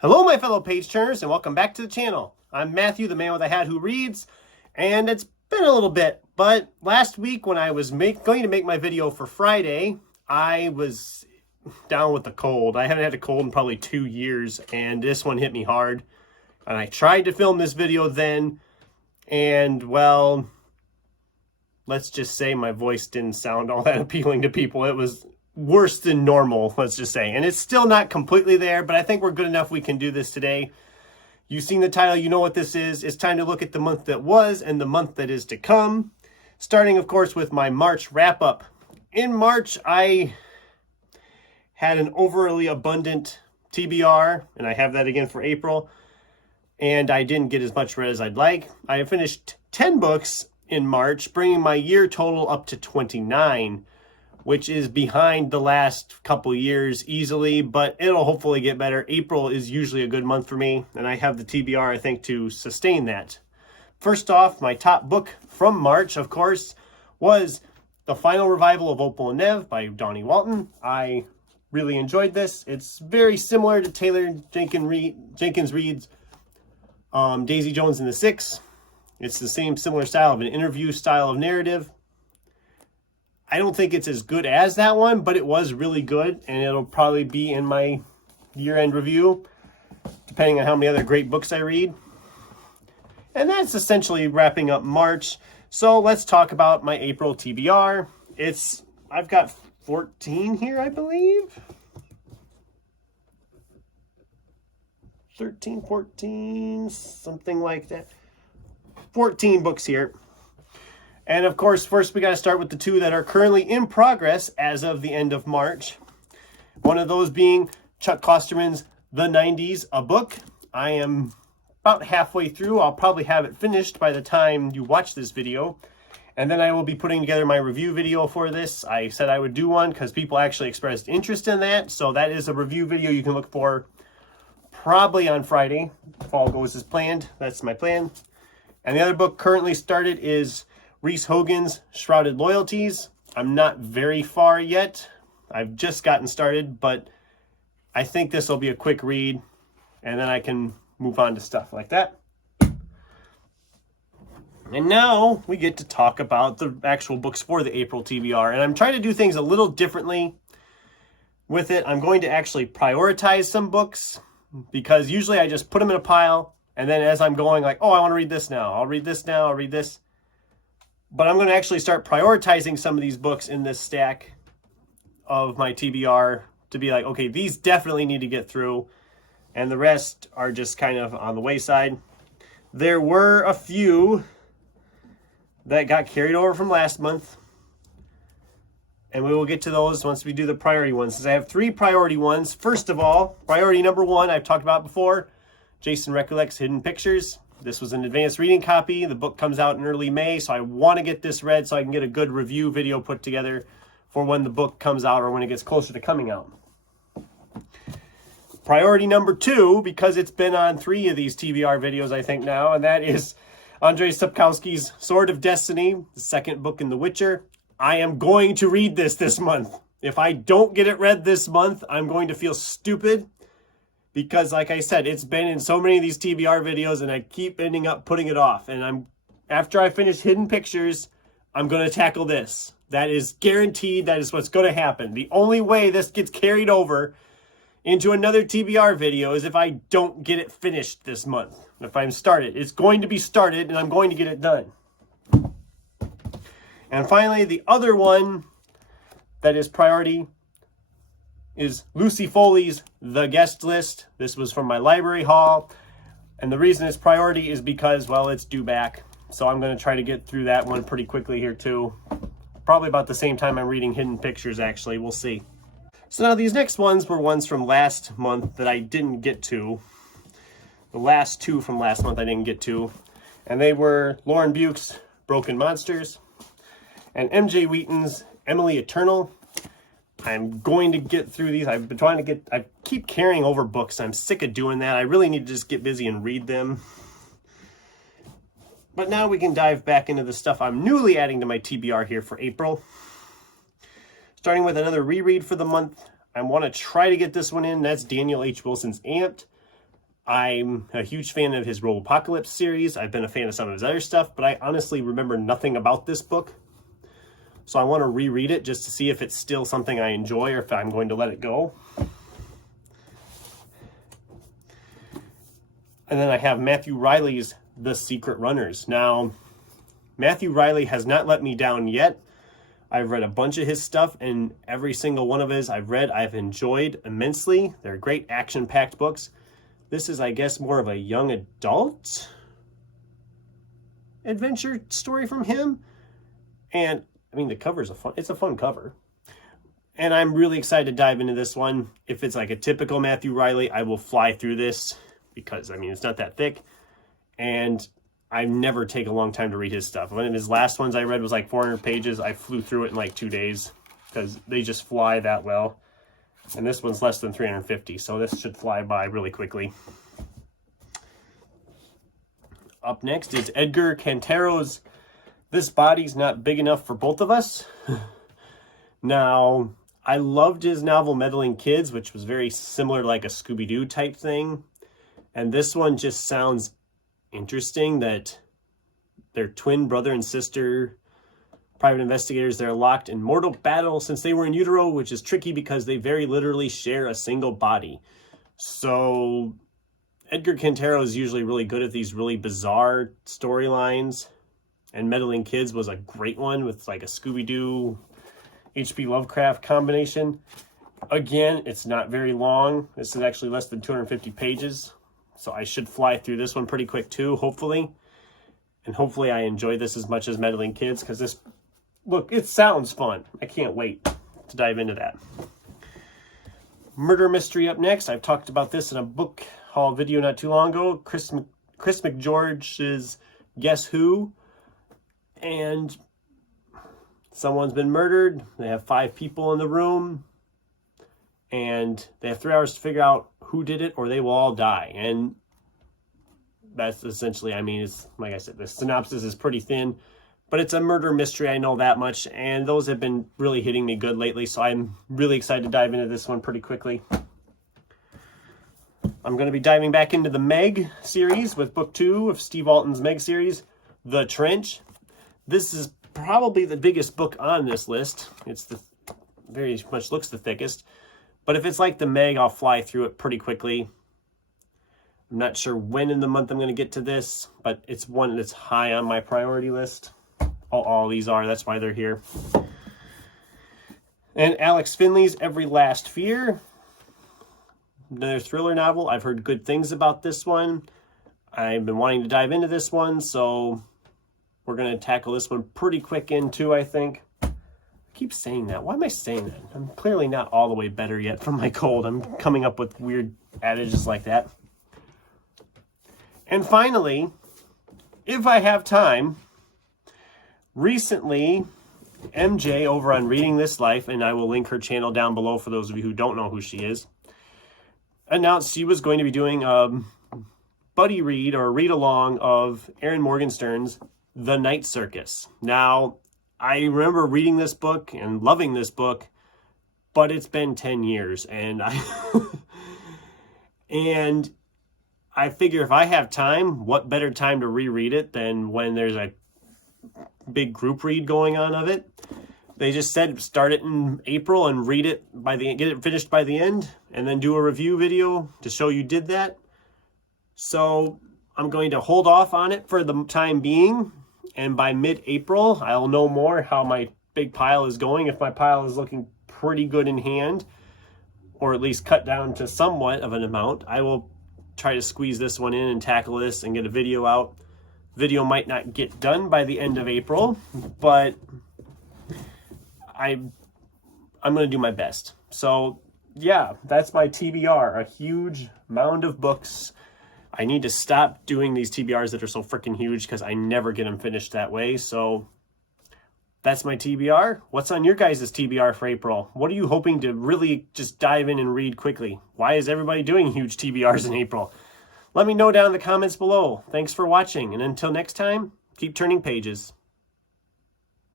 Hello, my fellow page turners, and welcome back to the channel. I'm Matthew, the man with a hat who reads, and it's been a little bit, but last week when I was going to make my video for Friday, I was down with the cold. I haven't had a cold in probably 2 years, and this one hit me hard. And I tried to film this video then, and well, let's just say my voice didn't sound all that appealing to people. It was worse than normal, let's just say. And it's still not completely there, but I think we're good enough we can do this today. You've seen the title, you know what this is. It's time to look at the month that was and the month that is to come. Starting, of course, with my March wrap-up. In March, I had an overly abundant TBR, and I have that again for April. And I didn't get as much read as I'd like. I finished 10 books in March, bringing my year total up to 29. Which is behind the last couple years easily, but it'll hopefully get better. April is usually a good month for me, and I have the TBR, I think, to sustain that. First off, my top book from March, of course, was The Final Revival of Opal and Nev by Donnie Walton. I really enjoyed this. It's very similar to Taylor Jenkins Reid's Daisy Jones and the Six. It's the same similar style of an interview style of narrative. I don't think it's as good as that one, but it was really good, and it'll probably be in my year-end review, depending on how many other great books I read. And that's essentially wrapping up March. So let's talk about my April TBR. I've got 14 here, I believe. 13, 14, something like that. 14 books here. And of course, first we got to start with the two that are currently in progress as of the end of March. One of those being Chuck Klosterman's The 90s, a book. I am about halfway through. I'll probably have it finished by the time you watch this video. And then I will be putting together my review video for this. I said I would do one because people actually expressed interest in that. So that is a review video you can look for probably on Friday, if all goes as planned. That's my plan. And the other book currently started is Reese Hogan's Shrouded Loyalties. I'm not very far yet. I've just gotten started, but I think this will be a quick read, and then I can move on to stuff like that. And now we get to talk about the actual books for the April TBR, and I'm trying to do things a little differently with it. I'm going to actually prioritize some books, because usually I just put them in a pile, and then as I'm going, like, oh, I want to read this now. I'll read this now. I'll read this. But I'm going to actually start prioritizing some of these books in this stack of my TBR to be like, okay, these definitely need to get through. And the rest are just kind of on the wayside. There were a few that got carried over from last month. And we will get to those once we do the priority ones. Since I have 3 priority ones. First of all, priority number 1, I've talked about before. Jason Recollect's Hidden Pictures. This was an advanced reading copy. The book comes out in early May, so I want to get this read so I can get a good review video put together for when the book comes out or when it gets closer to coming out. Priority number 2, because it's been on 3 of these TBR videos, I think now, and that is Andrzej Sapkowski's Sword of Destiny, the second book in The Witcher. I am going to read this month. If I don't get it read this month, I'm going to feel stupid. Because, like I said, it's been in so many of these TBR videos, and I keep ending up putting it off. And after I finish Hidden Pictures, I'm going to tackle this. That is guaranteed. That is what's going to happen. The only way this gets carried over into another TBR video is if I don't get it finished this month. If I'm started. It's going to be started, and I'm going to get it done. And finally, the other one that is priority is Lucy Foley's The Guest List. This was from my library haul. And the reason it's priority is because, well, it's due back. So I'm going to try to get through that one pretty quickly here too. Probably about the same time I'm reading Hidden Pictures, actually. We'll see. So now these next ones were ones from last month that I didn't get to. The last 2 from last month I didn't get to. And they were Lauren Buke's Broken Monsters and MJ Wheaton's Emily Eternal. I'm going to get through these. I've been trying to I keep carrying over books. I'm sick of doing that. I really need to just get busy and read them. But now we can dive back into the stuff I'm newly adding to my TBR here for April. Starting with another reread for the month. I want to try to get this one in. That's Daniel H. Wilson's Amped. I'm a huge fan of his Robopocalypse series. I've been a fan of some of his other stuff, but I honestly remember nothing about this book. So I want to reread it just to see if it's still something I enjoy or if I'm going to let it go. And then I have Matthew Riley's The Secret Runners. Now, Matthew Riley has not let me down yet. I've read a bunch of his stuff, and every single one of his I've enjoyed immensely. They're great action-packed books. This is, I guess, more of a young adult adventure story from him. And, I mean, the cover's it's a fun cover. And I'm really excited to dive into this one. If it's like a typical Matthew Riley, I will fly through this because, I mean, it's not that thick. And I never take a long time to read his stuff. One of his last ones I read was like 400 pages. I flew through it in like 2 days because they just fly that well. And this one's less than 350, so this should fly by really quickly. Up next is Edgar Cantero's This Body's Not Big Enough for Both of Us. Now, I loved his novel Meddling Kids, which was very similar to like a Scooby-Doo type thing. And this one just sounds interesting that they're twin brother and sister private investigators. They're locked in mortal battle since they were in utero, which is tricky because they very literally share a single body. So Edgar Cantero is usually really good at these really bizarre storylines, and Meddling Kids was a great one with like a Scooby-Doo H.P. Lovecraft combination. Again, it's not very long. This is actually less than 250 pages, so I should fly through this one pretty quick too, hopefully. And hopefully I enjoy this as much as Meddling Kids, because this, look, it sounds fun. I can't wait to dive into that. Murder mystery up next. I've talked about this in a book haul video not too long ago. Chris McGeorge's Guess Who. And someone's been murdered. They have 5 people in the room. And they have 3 hours to figure out who did it, or they will all die. And that's essentially, I mean, it's like I said, the synopsis is pretty thin, but it's a murder mystery, I know that much, and those have been really hitting me good lately, so I'm really excited to dive into this one pretty quickly. I'm going to be diving back into the Meg series with book 2 of Steve Alton's Meg series, The Trench. This is probably the biggest book on this list. It's the very much looks the thickest. But if it's like the Meg, I'll fly through it pretty quickly. I'm not sure when in the month I'm going to get to this, but it's one that's high on my priority list. All these are, that's why they're here. And Alex Finley's Every Last Fear. Another thriller novel. I've heard good things about this one. I've been wanting to dive into this one, so we're going to tackle this one pretty quick in too, I think. Keep saying that. Why am I saying that? I'm clearly not all the way better yet from my cold. I'm coming up with weird adages like that. And finally, if I have time, recently, MJ over on Reading This Life, and I will link her channel down below for those of you who don't know who she is, announced she was going to be doing a buddy read or read along of Erin Morgenstern's The Night Circus. Now, I remember reading this book and loving this book, but it's been 10 years, and I figure if I have time, what better time to reread it than when there's a big group read going on of it. They just said start it in April and read it get it finished by the end, and then do a review video to show you did that. So I'm going to hold off on it for the time being. And by mid-April, I'll know more how my big pile is going. If my pile is looking pretty good in hand, or at least cut down to somewhat of an amount, I will try to squeeze this one in and tackle this and get a video out. Video might not get done by the end of April, but I'm going to do my best. So yeah, that's my TBR, a huge mound of books. I need to stop doing these TBRs that are so freaking huge because I never get them finished that way. So that's my TBR. What's on your guys' TBR for April? What are you hoping to really just dive in and read quickly? Why is everybody doing huge TBRs in April? Let me know down in the comments below. Thanks for watching, and until next time, keep turning pages.